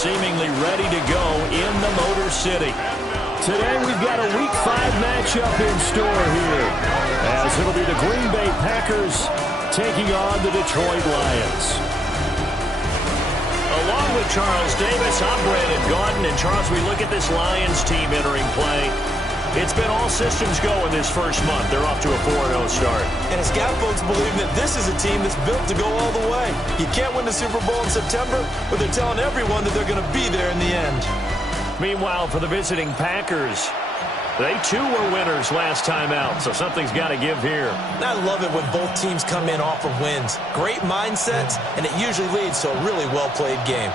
seemingly ready to go in the Motor City. Today we've got a Week 5 matchup in store here, as it'll be the Green Bay Packers taking on the Detroit Lions. Along with Charles Davis, I'm Brandon Gaudin. And Charles, we look at this Lions team entering play. It's been all systems go in this first month. They're off to a 4-0 start. And it's got folks believing that this is a team that's built to go all the way. You can't win the Super Bowl in September, but they're telling everyone that they're going to be there in the end. Meanwhile, for the visiting Packers, they too were winners last time out, so something's got to give here. And I love it when both teams come in off of wins. Great mindsets, and it usually leads to a really well-played game.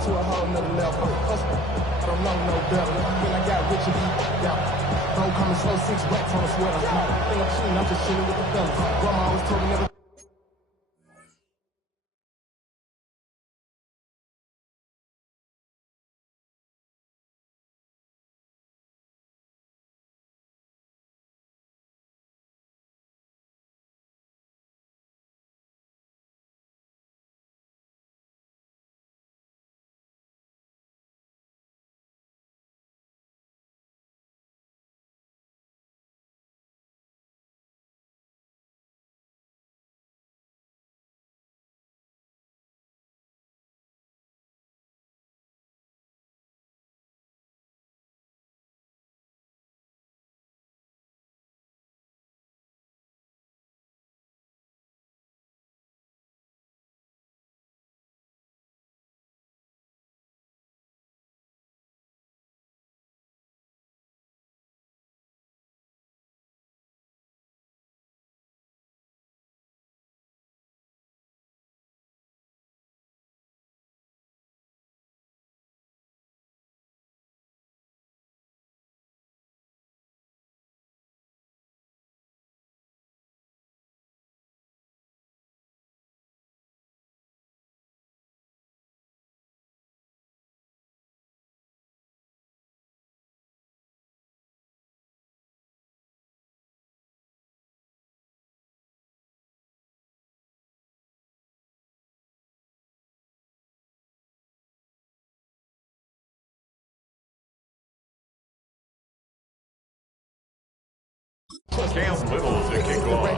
To a whole nother level. I don't know no better. When I got rich and eat, yeah. Bro coming slow, 6 racks on a sweater. Think I'm cheating, I'm just chilling with the fellas. Grandma always told me never.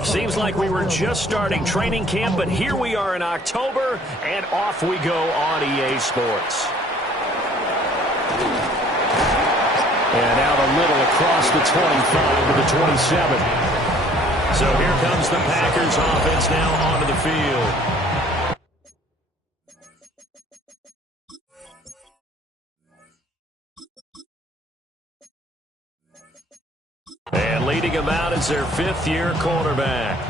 Seems like we were just starting training camp, but here we are in October, and off we go on EA Sports. And out a little across the 25 to the 27. So here comes the Packers offense now onto the field. And leading him out is their 5th-year quarterback.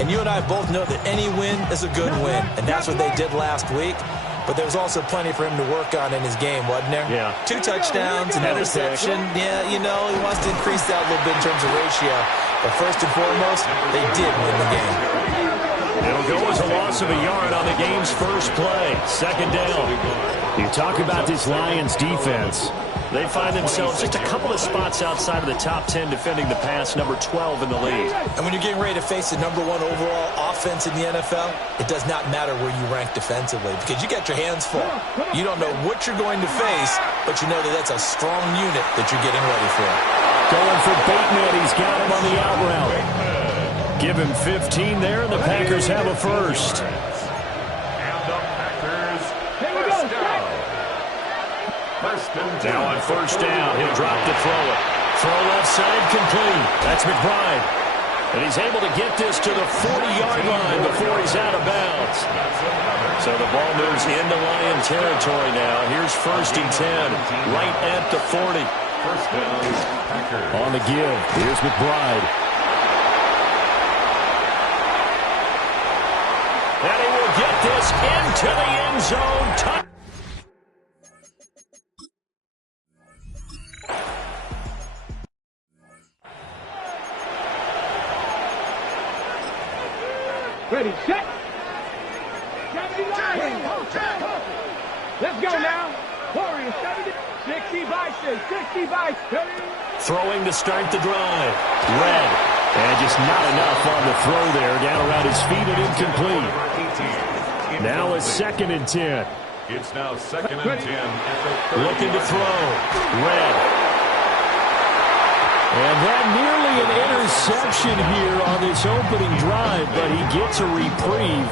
And you and I both know that any win is a good win, and that's what they did last week. But there was also plenty for him to work on in his game, wasn't there? Yeah. 2 touchdowns, an interception. Yeah, you know, he wants to increase that a little bit in terms of ratio. But first and foremost, they did win the game. It'll go as a loss of a yard on the game's first play. 2nd down. You talk about this Lions defense. They find themselves just a couple of spots outside of the top 10 defending the pass, number 12 in the league. And when you're getting ready to face the number 1 overall offense in the NFL, it does not matter where you rank defensively because you got your hands full. You don't know what you're going to face, but you know that that's a strong unit that you're getting ready for. Going for Bateman. He's got him on the out route. Give him 15 there, and the Packers have a first. Now on 1st down, he'll drop to throw it. Throw left side, complete. That's McBride. And he's able to get this to the 40-yard line before he's out of bounds. So the ball moves into Lion territory now. Here's 1st and 10, right at the 40. First down, Packers. On the give, here's McBride. And he will get this into the end zone. Ready, set. Let's go now. Warriors, 60 by 6, 60 by 6. Throwing to start the drive. Red And just not enough on the throw there. Down around his feet and incomplete. Now a 2nd and 10. It's now 2nd and 10 at the 30. Looking to throw. Red. And that nearly an interception here on this opening drive, but he gets a reprieve.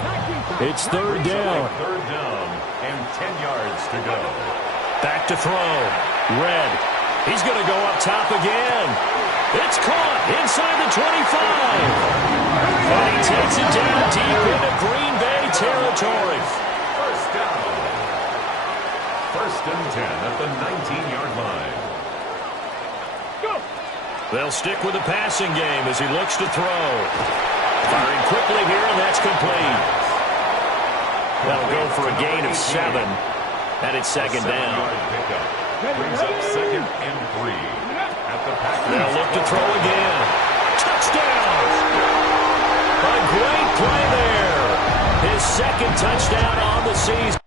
It's 3rd down. 3rd down and 10 yards to go. Back to throw. Red. He's going to go up top again. It's caught inside the 25. And he takes it down deep into Green Bay territory. 1st down. 1st and 10 at the 19-yard line. Go. They'll stick with the passing game as he looks to throw. Firing quickly here, and that's complete. That'll go for a gain of 7. And it's 2nd down. Brings up 2nd and 3 at the Packers. They'll look to throw again. Touchdown! A great play there. His 2nd touchdown on the season.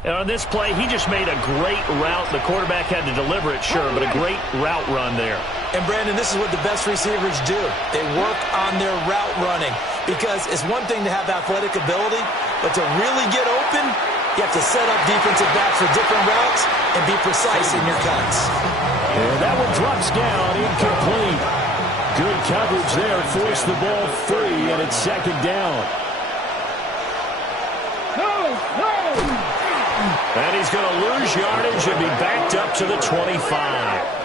And on this play, he just made a great route. The quarterback had to deliver it, sure, but a great route run there. And, Brandon, this is what the best receivers do. They work on their route running because it's one thing to have athletic ability, but to really get open, you have to set up defensive backs for different routes and be precise in your cuts. And that one drops down, incomplete. Good coverage there, forced the ball free, and it's 2nd down. And he's going to lose yardage and be backed up to the 25.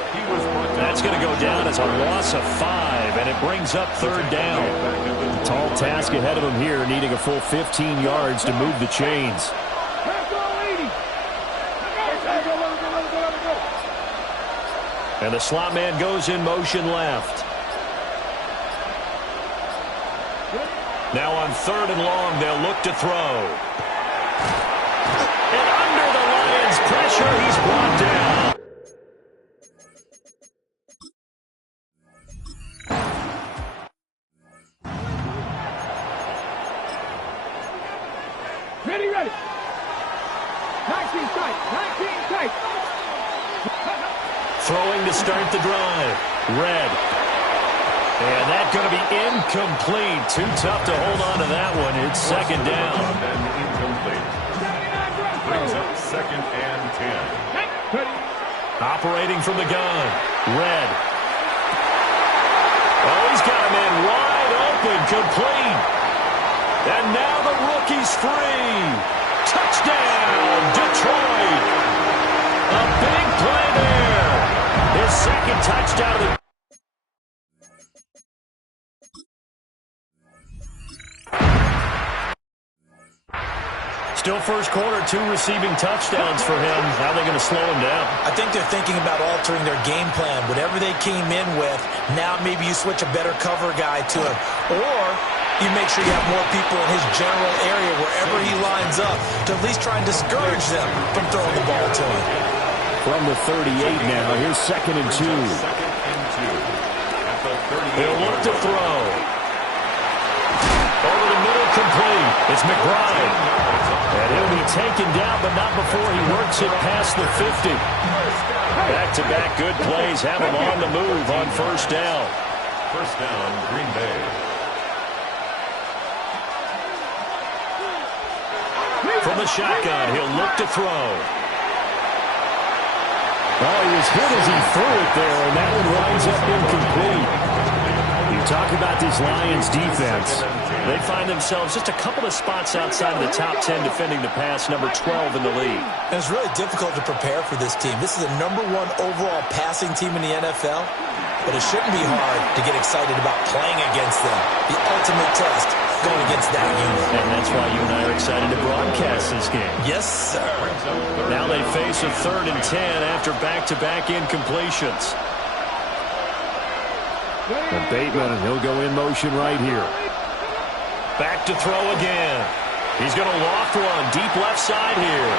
That's going to go down as a loss of 5, and it brings up 3rd down. A tall task ahead of him here, needing a full 15 yards to move the chains. And the slot man goes in motion left. Now on 3rd and long, they'll look to throw. And under the Lions' pressure, he's brought down. Ready. 19 tight. Throwing to start the drive. Red. And that's going to be incomplete. Too tough to hold on to that one. It's 2nd down. And incomplete. Brings up 2nd and 10. Operating from the gun. Red. Oh, he's got a man wide open. Complete. And now the rookie's free. Touchdown, Detroit. A big play there. His 2nd touchdown of the Still first quarter, 2 receiving touchdowns for him. How are they going to slow him down? I think they're thinking about altering their game plan. Whatever they came in with, now maybe you switch a better cover guy to him. Or you make sure you have more people in his general area wherever he lines up to at least try and discourage them from throwing the ball to him. From the 38 now, here's 2nd and 2. 2nd and 2 at the 38. He'll look to throw. Over the middle, complete. It's McBride. And he'll be taken down, but not before he works it past the 50. Back-to-back good plays have him on the move on 1st down. 1st down, Green Bay. From the shotgun, he'll look to throw. Oh, he was hit as he threw it there, and that one winds up incomplete. You talk about this Lions defense. They find themselves just a couple of spots outside of the top 10 defending the pass, number 12 in the league. And it's really difficult to prepare for this team. This is the #1 overall passing team in the NFL, but it shouldn't be hard to get excited about playing against them. The ultimate test going against that unit. And that's why you and I are excited to broadcast this game. Yes, sir. Now they face a 3rd and 10 after back-to-back incompletions. And Bateman, he'll go in motion right here. Back to throw again. He's going to loft one deep left side here.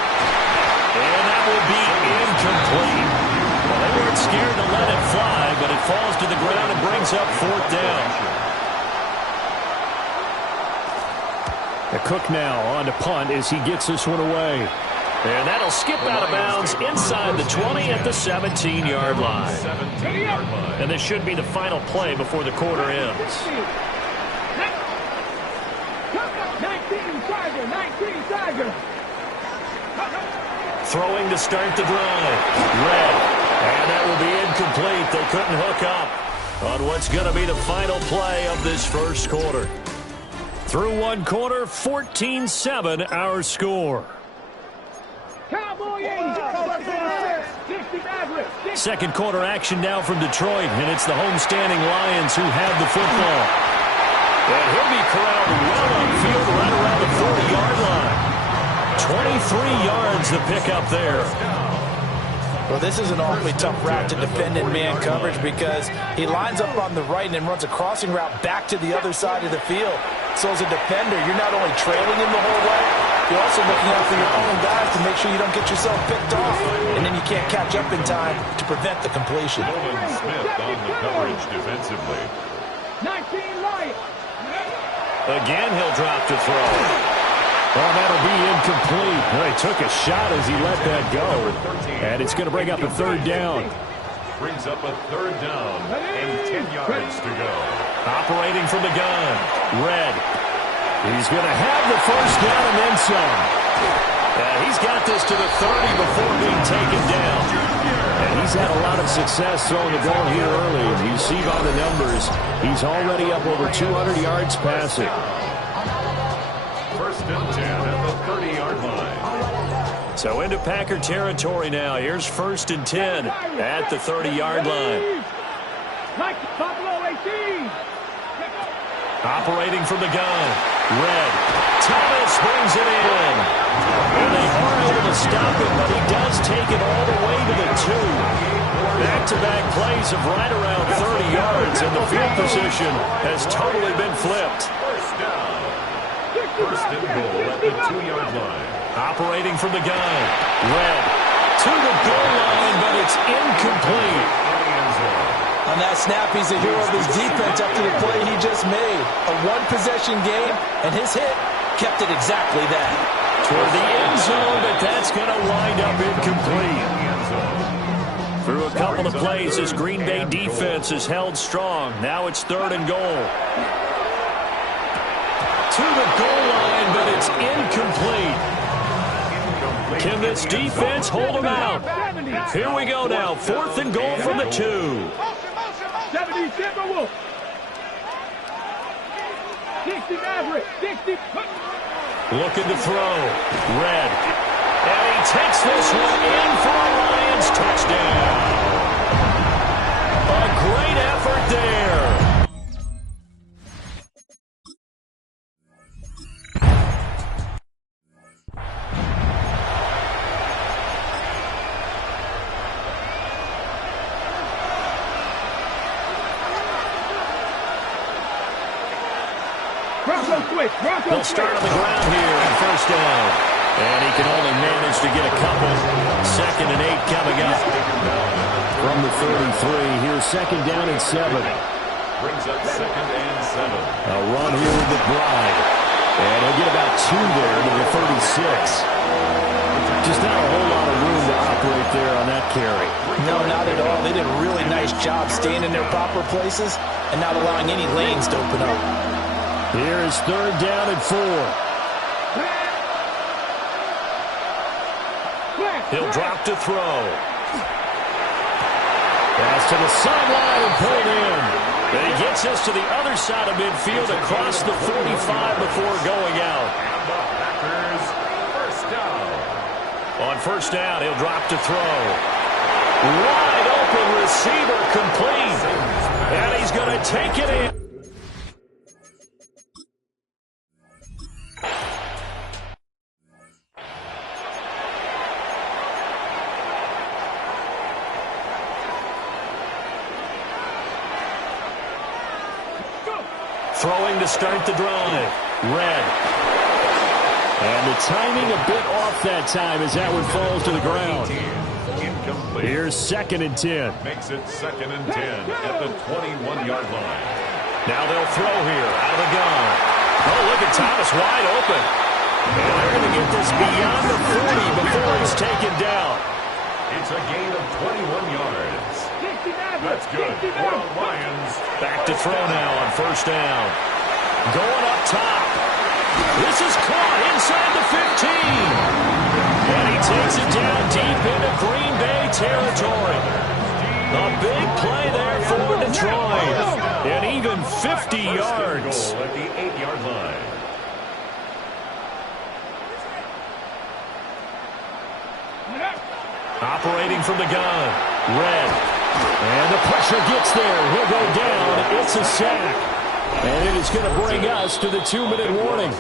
And that will be incomplete. Well, they weren't scared to let it fly, but it falls to the ground and brings up 4th down. The Cook now on to punt as he gets this one away. And that'll skip out of bounds inside the 20 at the 17-yard line. And this should be the final play before the quarter ends. 19 Tiger. Throwing to start the drive. Red. And that will be incomplete. They couldn't hook up on what's going to be the final play of this first quarter. Through one quarter, 14-7 our score. Second quarter action now from Detroit, and it's the homestanding Lions who have the football. And he'll be corralled well on field right around the 40-yard line. 23 yards to pick up there. Well, this is an awfully tough route to defend in man coverage because he lines up on the right and then runs a crossing route back to the other side of the field. So as a defender, you're not only trailing him the whole way, you're also looking out for your own guys to make sure you don't get yourself picked off. And then you can't catch up in time to prevent the completion. Nolan Smith on the coverage defensively. 19 Lions. Again, he'll drop to throw. Oh, that'll be incomplete. Well, he took a shot as he let that go. And it's going to bring up a third down. Brings up a third down and 10 yards to go. Operating from the gun. Red. He's going to have the first down and then some. He's got this to the 30 before being taken down. And he's had a lot of success throwing the ball here early. As you see by the numbers, he's already up over 200 yards passing. First and 10 at the 30-yard line. So into Packer territory now. Here's first and 10 at the 30-yard line. Operating from the gun. Red. Thomas brings it in. And they are able to stop him, but he does take it all the way to the 2. Back-to-back plays of right around 30 yards, and the field position has totally been flipped. First and goal at the 2-yard line. Operating from the gun. Red. To the goal line, but it's incomplete. On that snap, he's a hero of his defense up to the play he just made. A one-possession game, and his hit kept it exactly that. Toward the end zone, but that's going to wind up incomplete. Through a couple of plays, this Green Bay defense is held strong. Now it's third and goal. To the goal line, but it's incomplete. Can this defense hold them out? Here we go now. Fourth and goal from the 2. 70 Timberwolves. 60 Maverick. 60. Looking to throw. Red. And he takes this one in for a Lions touchdown. A great effort there. He'll start on the ground here on first down. And he can only manage to get a couple. Second and 8 coming up. From the 33, here's second down and 7. Brings up second and 7. A run here with McBride. And he'll get about 2 there to the 36. Just not a whole lot of room to operate there on that carry. No, not at all. They did a really nice job staying in their proper places and not allowing any lanes to open up. Here is third down and 4. He'll drop to throw. Pass to the sideline and pulled in. And he gets us to the other side of midfield across the 45 before going out. Packers first down. On first down, he'll drop to throw. Wide open receiver complete. And he's going to take it in. Throwing to start the drive. Red. And the timing a bit off that time as that one falls to the ground. Incomplete. Here's second and 10. Makes it second and 10 at the 21-yard line. Now they'll throw here out of the gun. Oh, look at Thomas wide open. And they're going to get this beyond the 40 before he's taken down. It's a gain of 21 yards. That's good for the Lions. Back to throw now on first down. Going up top. This is caught inside the 15. And he takes it down deep into Green Bay territory. A big play there for Detroit. And even 50 yards. Goal at the 8-yard line. Operating from the gun. Red. And the pressure gets there. He'll go down. It's a sack. And it is going to bring us to the 2-minute warning.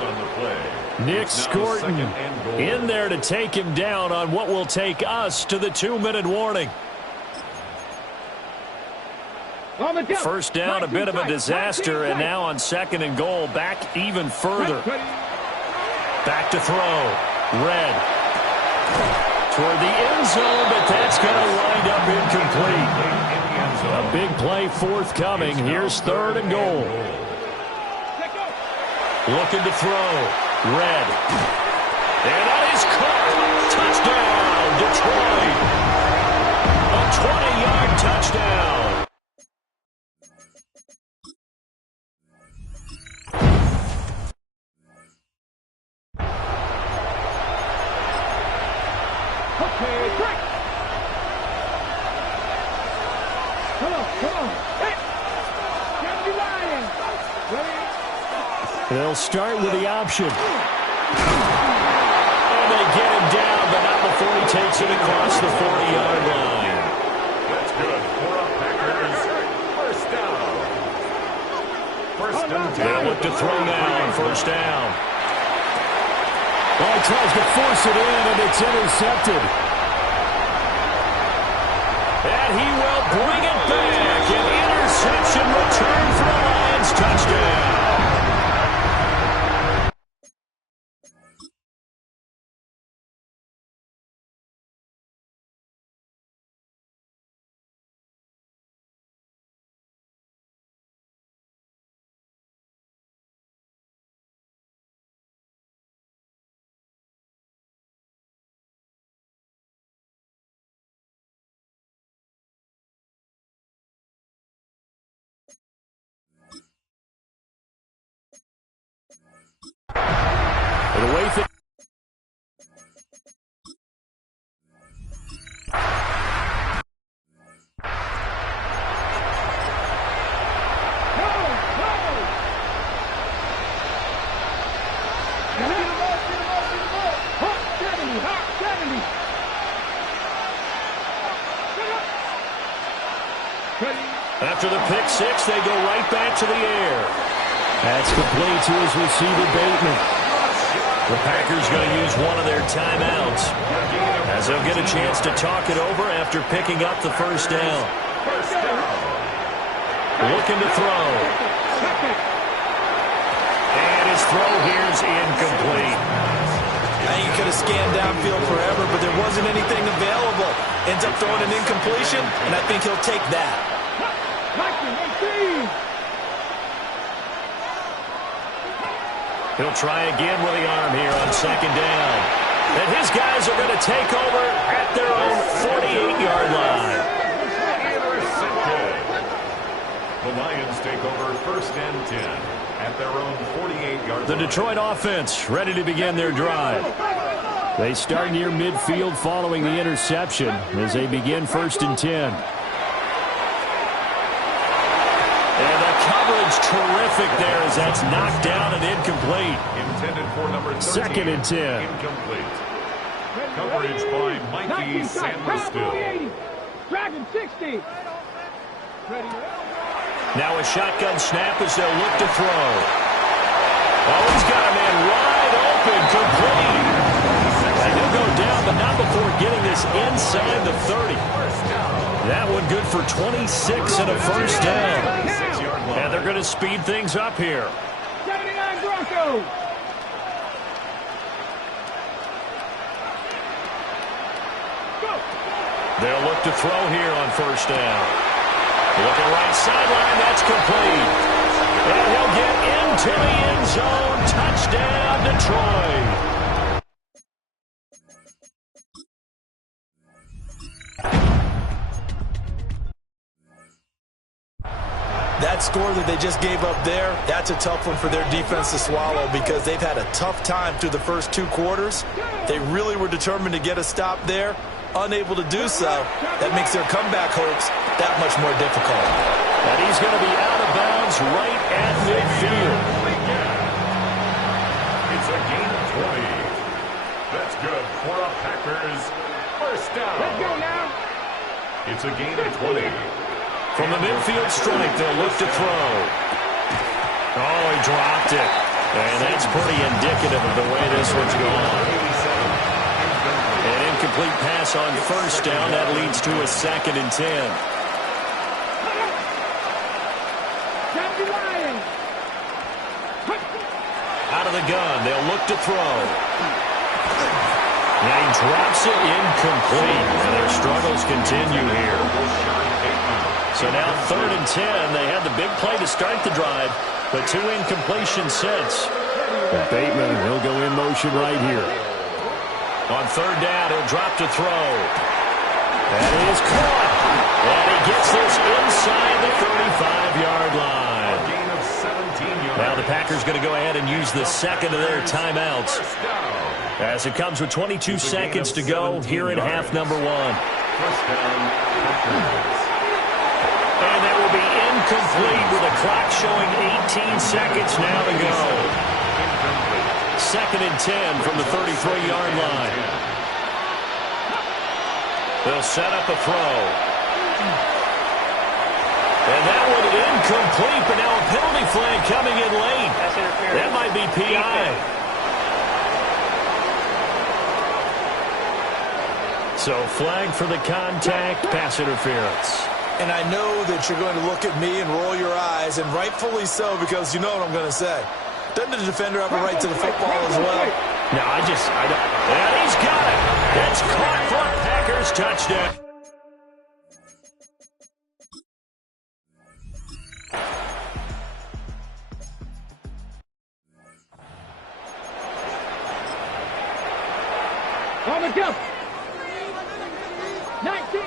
Nick Scorton in there to take him down on what will take us to the 2-minute warning. First down, a bit of a disaster, and now on 2nd and goal, back even further. Back to throw. Red. Toward the end zone, but that's going to wind up incomplete. A big play forthcoming. Here's 3rd and goal. Looking to throw. Red. And that is caught. Touchdown, Detroit. A 20-yard touchdown. Okay, break. Come on. Hey. Get the Lions. They'll start with the option. And they get him down, but not before he takes it across the 40-yard line. That's good for a Packers first down. First and 10. They'll look to throw now on first down. Well, he tries to force it in, and it's intercepted. And he will bring it back. An interception return for the Lions. Touchdown. The way things After the pick six, they go right back to the air. That's complete to his receiver, Bateman. The Packers going to use one of their timeouts as they'll get a chance to talk it over after picking up the first down. Looking to throw. And his throw here's incomplete. Now you could have scanned downfield forever, but there wasn't anything available. Ends up throwing an incompletion, and I think he'll take that. He'll try again with the arm here on second down. And his guys are going to take over at their own 48-yard line. The Lions take over first and 10 at their own 48-yard line. The Detroit offense ready to begin their drive. They start near midfield following the interception as they begin first and 10. Terrific there as that's knocked down and incomplete. Intended for number 13. Second and 10. Incomplete. Coverage by Mikey Sanderstill. Dragon 60. Now a shotgun snap as they'll look to throw. Oh, he's got a man wide open, complete. And he'll go down, but not before getting this inside the 30. That one good for 26 and a first down. And they're going to speed things up here. 79 Broncos. They'll look to throw here on first down. Looking right sideline, that's complete. And he'll get into the end zone. Touchdown, Detroit. That score that they just gave up there, that's a tough one for their defense to swallow because they've had a tough time through the first 2 quarters. They really were determined to get a stop there. Unable to do so, that makes their comeback hopes that much more difficult. And he's going to be out of bounds right at midfield. It's a gain of 20. That's good for a Packers first down. Let's go now. It's a gain of 20. From the midfield strike, they'll look to throw. Oh, he dropped it. And that's pretty indicative of the way this one's gone. An incomplete pass on first down. That leads to a 2nd and 10. Out of the gun, they'll look to throw. And he drops it incomplete. And their struggles continue here. So now 3rd and 10. They had the big play to start the drive, but 2 incompletions since. Bateman, he'll go in motion right here. On 3rd down, he'll drop to throw. That is caught. And he gets this inside the 35-yard line. Gain of 17 yards. Now the Packers going to go ahead and use the 2nd of their timeouts. First down. As it comes with 22 seconds to go here in half number 1. First down, Packers. And that will be incomplete with the clock showing 18 seconds now to go. 2nd and 10 from the 33-yard line. They'll set up a throw. And that one incomplete, but now a penalty flag coming in late. That might be PI. So flag for the contact, pass interference. And I know that you're going to look at me and roll your eyes, and rightfully so, because you know what I'm going to say. Doesn't the defender have a right to the football as well? No, I don't. And he's got it. That's caught for a Packers touchdown. On the jump. 19.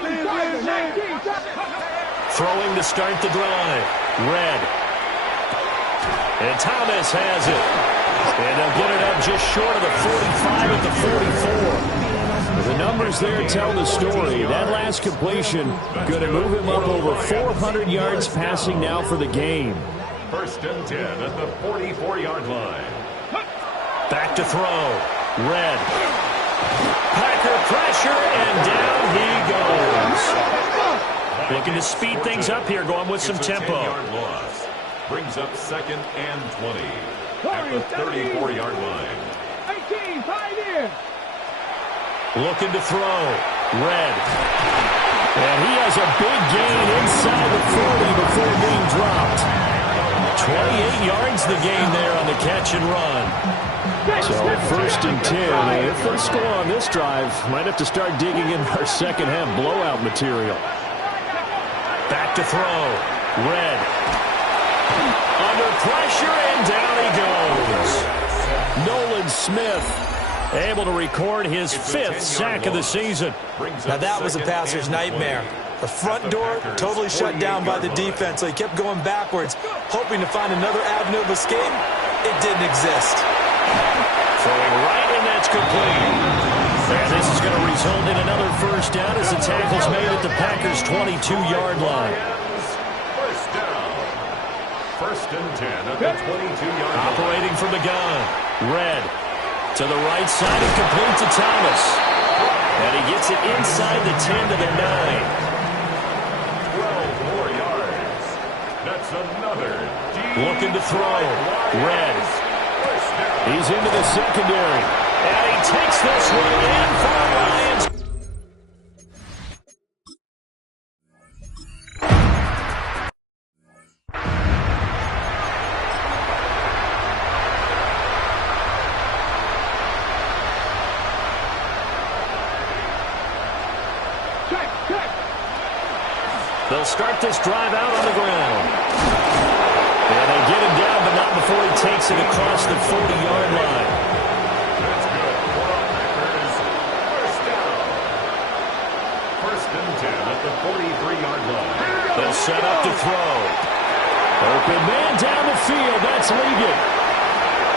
Throwing to start the drive. Red. And Thomas has it. And they'll get it up just short of the 45 at the 44. The numbers there tell the story. That last completion going to move him up over 400 yards passing now for the game. First and 10 at the 44-yard line. Back to throw. Red. Packer pressure, and down he goes. Looking to speed things up here, going with some tempo. 10-yard loss. Brings up 2nd and 20 at the 34-yard line. 18, 5 here. Looking to throw. Red. And he has a big gain inside the 40 before being dropped. 28 yards the gain there on the catch and run. So 1st and 10. If they score on this drive, might have to start digging in our second half blowout material. Back to throw. Red. Under pressure, and down he goes. Nolan Smith able to record his 5th sack of the season. Now that was a passer's nightmare. The front door totally shut down by the defense, so he kept going backwards, hoping to find another avenue of escape. It didn't exist. Throwing right, and that's complete. And this is going to result in another first down as the tackle's made at the Packers' 22-yard line. First down. First and 10 at the 22-yard line. Operating from the gun. Red to the right side and complete to Thomas. And he gets it inside the 10 to the 9. 12 more yards. That's another deep. Looking to throw. Red. First down. He's into the secondary. And he takes this one in for the Lions. They'll start this drive out on the ground. And they get him down, but not before he takes it across the 40-yard line. That's good for the Packers. First down. First and 10 at the 43-yard line. They'll set up to throw. Open man down the field. That's Ligon.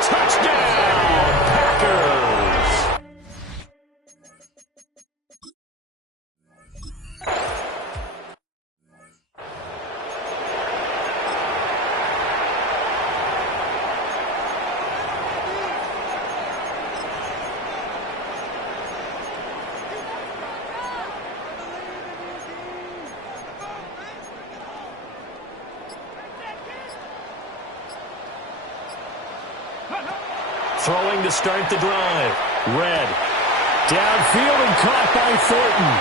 Touchdown, Packers. Throwing to start the drive. Red. Downfield and caught by Thornton.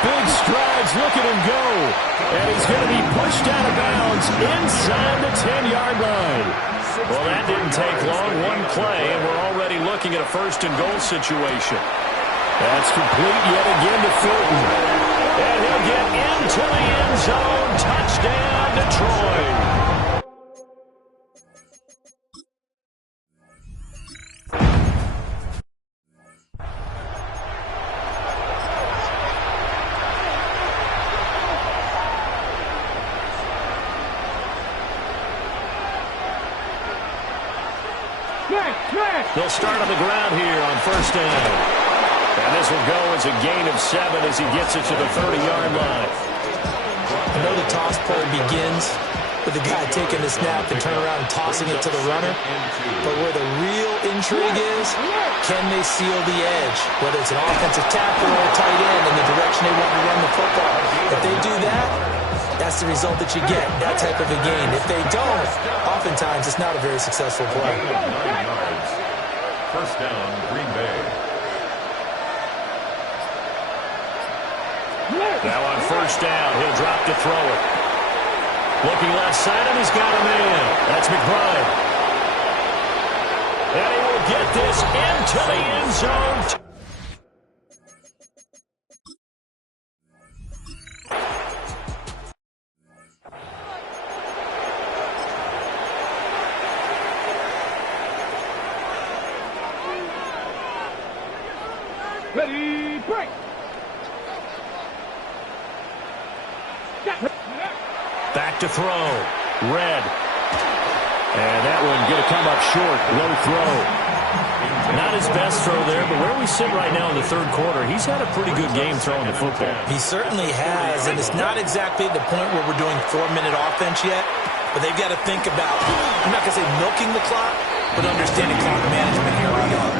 Big strides, look at him go. And he's going to be pushed out of bounds inside the 10-yard line. Well, that didn't take long. One play, and we're already looking at a first-and-goal situation. That's complete yet again to Thornton. And he'll get into the end zone. Touchdown, Detroit. They'll start on the ground here on first down. And this will go as a gain of 7 as he gets it to the 30-yard line. I know the toss play begins with the guy taking the snap and turn around and tossing it to the runner. But where the real intrigue is, can they seal the edge? Whether it's an offensive tackle or a tight end in the direction they want to run the football. If they do that, that's the result that you get, that type of a gain. If they don't, oftentimes it's not a very successful play. 9 yards. First down, Green Bay. Now on first down, he'll drop to throw it. Looking left side, and he's got a man. That's McBride. And he will get this into the end zone. Ready, break. Back to throw. Red. And that one going to come up short. Low throw. Not his best throw there, but where we sit right now in the third quarter, he's had a pretty good game throwing the football. He certainly has, and it's not exactly the point where we're doing 4-minute offense yet, but they've got to think about, I'm not going to say milking the clock, but understanding clock management here early on.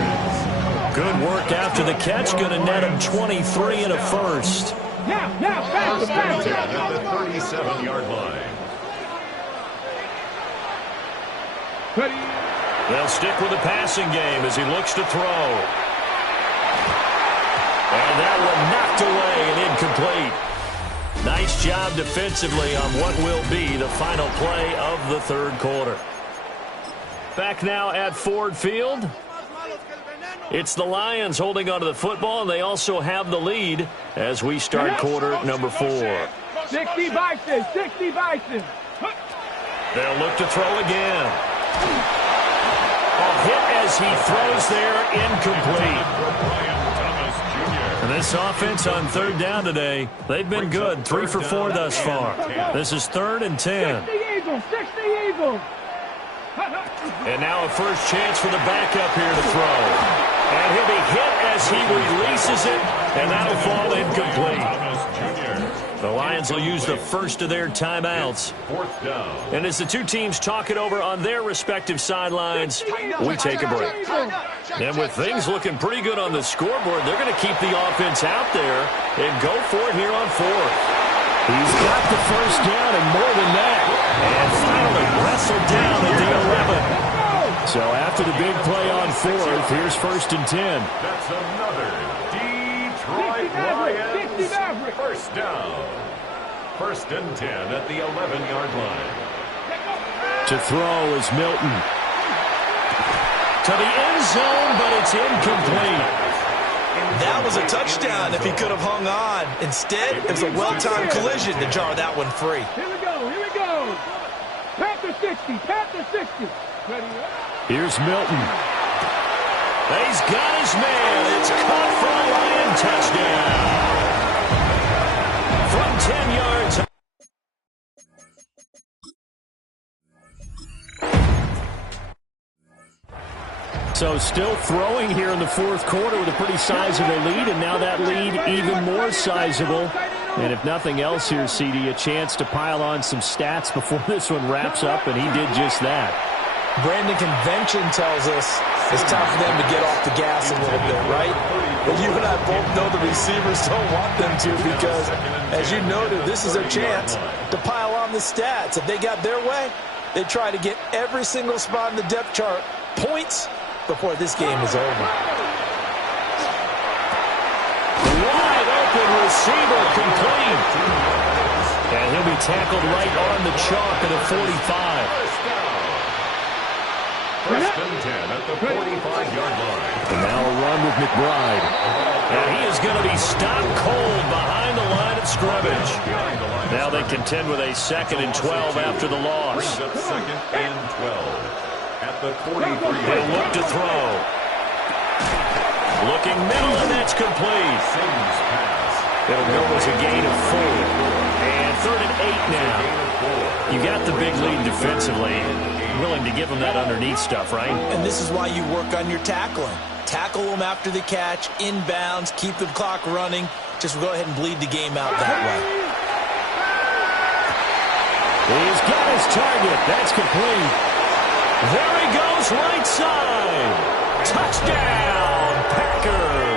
Good work after the catch. Going to net him 23 and a first. Now, faster. At the 37-yard line. Ready. They'll stick with the passing game as he looks to throw. And that one knocked away and incomplete. Nice job defensively on what will be the final play of the third quarter. Back now at Ford Field. It's the Lions holding onto the football, and they also have the lead as we start quarter number 4. 60 Bison. They'll look to throw again. A hit as he throws there, incomplete. And this offense on third down today, they've been good. 3 for 4 thus far. This is 3rd and 10. 60 Eagles. And now a first chance for the backup here to throw. And he'll be hit as he releases it, and that'll fall incomplete. The Lions will use the first of their timeouts. And as the two teams talk it over on their respective sidelines, we take a break. And with things looking pretty good on the scoreboard, they're going to keep the offense out there and go for it here on 4th. He's got the first down and more than that. And finally wrestled down at the 11. So after the big play on 4th, here's 1st and 10. That's another Detroit Lions first down. 1st and 10 at the 11-yard line. To throw is Milton. To the end zone, but it's incomplete. That was a touchdown if he could have hung on. Instead, it was a well-timed collision to jar that one free. Here we go. Panther 60. Ready. Here's Milton. He's got his man. It's caught for a Lion touchdown. From 10 yards. So still throwing here in the fourth quarter with a pretty sizable lead, and now that lead even more sizable. And if nothing else here, CD, a chance to pile on some stats before this one wraps up, and he did just that. Brandon, convention tells us it's time for them to get off the gas a little bit, right? But you and I both know the receivers don't want them to because, as you noted, this is their chance to pile on the stats. If they got their way, they try to get every single spot in the depth chart points before this game is over. Wide open receiver complete. And he'll be tackled right on the chalk at the 45. First and 10 at the 45-yard line. And now a run with McBride. And he is going to be stopped cold behind the line of scrimmage. Now they contend with a 2nd and 12 after the loss. Brings up 2nd and 12 at the 43. He'll look to throw. Looking middle, and that's complete. Sims pass. It'll go as a gain of 4. And 3rd and 8 now. You got the big lead defensively. Willing to give them that underneath stuff, right? And this is why you work on your tackling. Tackle them after the catch, inbounds, keep the clock running. Just go ahead and bleed the game out that way. He's got his target. That's complete. There he goes, right side. Touchdown, Packers.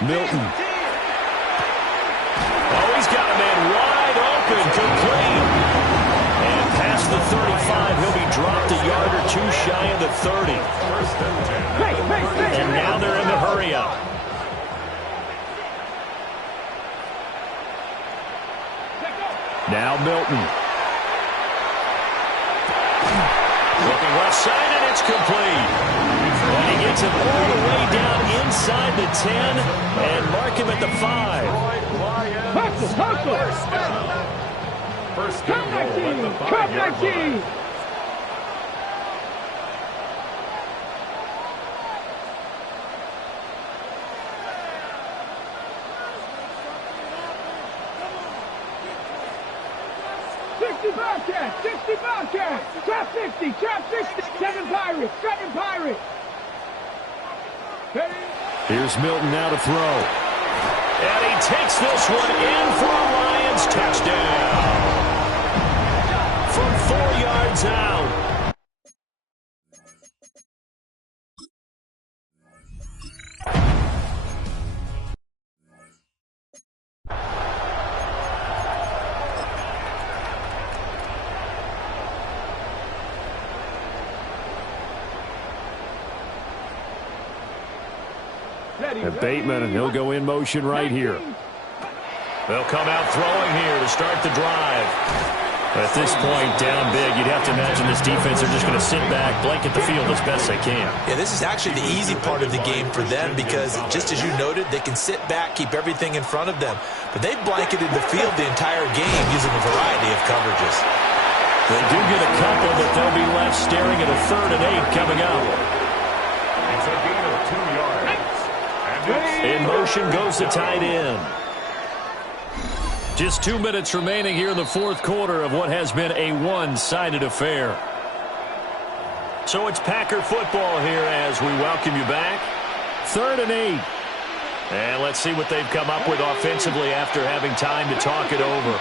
Milton. Oh, he's got a man wide open, complete. And past the 35, he'll be dropped a yard or two shy of the 30. First and 10. And now they're in the hurry up. Now Milton. Looking left side, and it's complete. And he gets it all the way down inside the 10 and mark him at the 5. Hustle! First Come and goal at the 5-yard line. Bobcat, 60 Bobcat, trap 60, 7 Pirates, 7 Pirates. Here's Milton now to throw. And he takes this one in for a Lions touchdown. From 4 yards out. Bateman, and he'll go in motion right here. They'll come out throwing here to start the drive. At this point, down big, you'd have to imagine this defense are just going to sit back, blanket the field as best they can. Yeah, this is actually the easy part of the game for them because, just as you noted, they can sit back, keep everything in front of them. But they've blanketed the field the entire game using a variety of coverages. They do get a couple, but they'll be left staring at a 3rd and 8 coming up. It's a gain of 2 yards. In motion goes the tight end. Just 2 minutes remaining here in the fourth quarter of what has been a one-sided affair. So it's Packer football here as we welcome you back. 3rd and 8. And let's see what they've come up with offensively after having time to talk it over.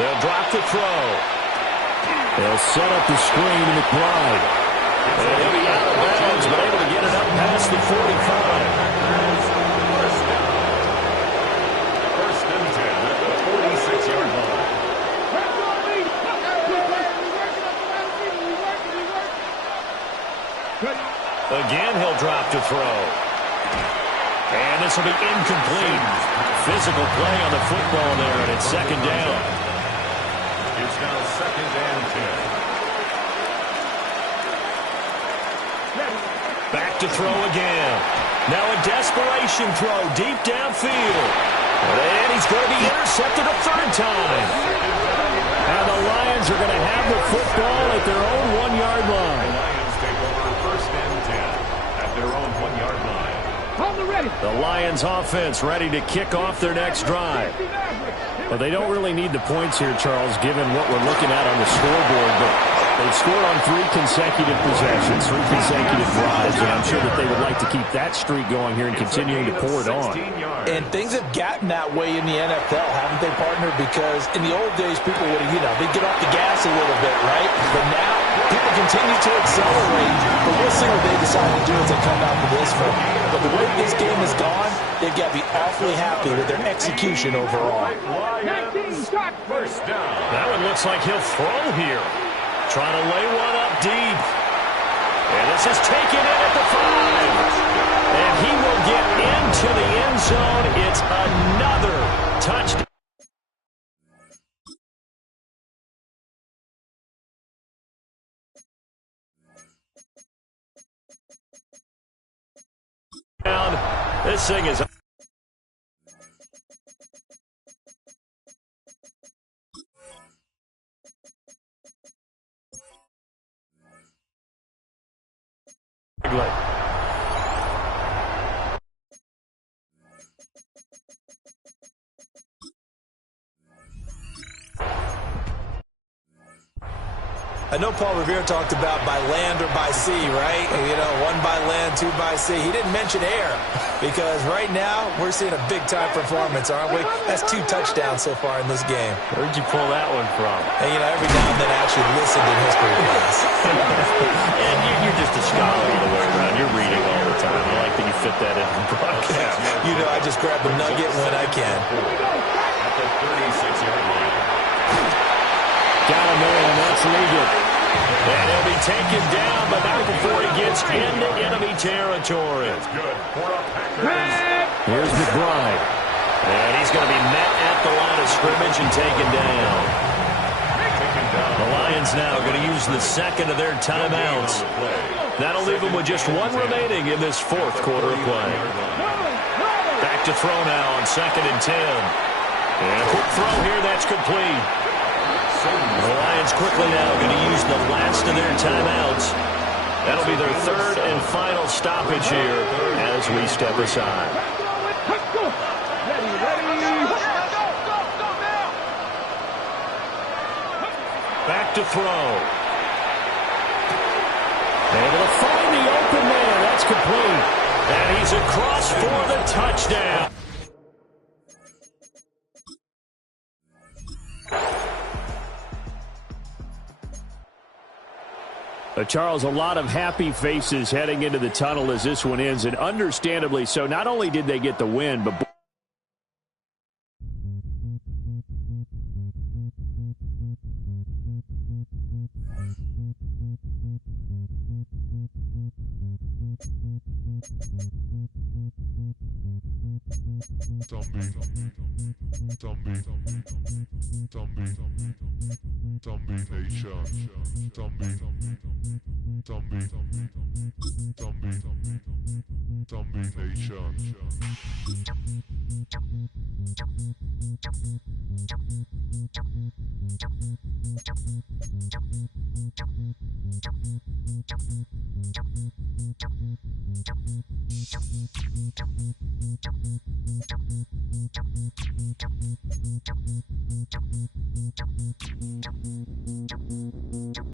They'll drop the throw. They'll set up the screen to McBride. And he'll be out of bounds, but able to get it up past the 45. First and 10 at the 46-yard line. Again, he'll drop to throw. And this will be incomplete. Physical play on the football there, and it's 2nd down. It's now 2nd and 10. Back to throw again. Now a desperation throw deep downfield. And he's going to be intercepted a third time. And the Lions are going to have the football at their own 1-yard line. The Lions take over 1st and 10 at their own 1-yard line. The Lions offense ready to kick off their next drive. Well, they don't really need the points here, Charles, given what we're looking at on the scoreboard, but they've scored on 3 consecutive possessions, 3 consecutive drives, and I'm sure that they would like to keep that streak going here and continuing to pour it on. And things have gotten that way in the NFL, haven't they, partner? Because in the old days, people would have, they'd get off the gas a little bit, right? But now, people continue to accelerate, but we'll see what they decide to do as they come out to this one. But the way this game has gone, they've got to be awfully happy with their execution overall. First down. That one looks like he'll throw here. Trying to lay one up deep. And this is taken in at the 5. And he will get into the end zone. It's another touchdown. This thing is... I know Paul Revere talked about by land or by sea, right? 1 by land, 2 by sea. He didn't mention air because right now we're seeing a big-time performance, aren't we? That's 2 touchdowns so far in this game. Where'd you pull that one from? And, every now and then I actually listened in history class. And you're just a scholar all the way around. You're reading all the time. I like that you fit that in the broadcast. I just grab a nugget when I can. At the 36-yard line. Got him there, and that's legal. And he'll be taken down, but not before he gets into enemy territory. That's good for a Packers. Here's McBride. And he's going to be met at the line of scrimmage and taken down. The Lions now going to use the second of their timeouts. That'll leave them with just 1 remaining in this 4th quarter of play. Back to throw now on 2nd and 10. And a quick throw here, that's complete. The Lions quickly now going to use the last of their timeouts. That'll be their 3rd and final stoppage here as we step aside. Back to throw. Able to find the open man. That's complete. And he's across for the touchdown. Charles, a lot of happy faces heading into the tunnel as this one ends, and understandably so. Not only did they get the win, but...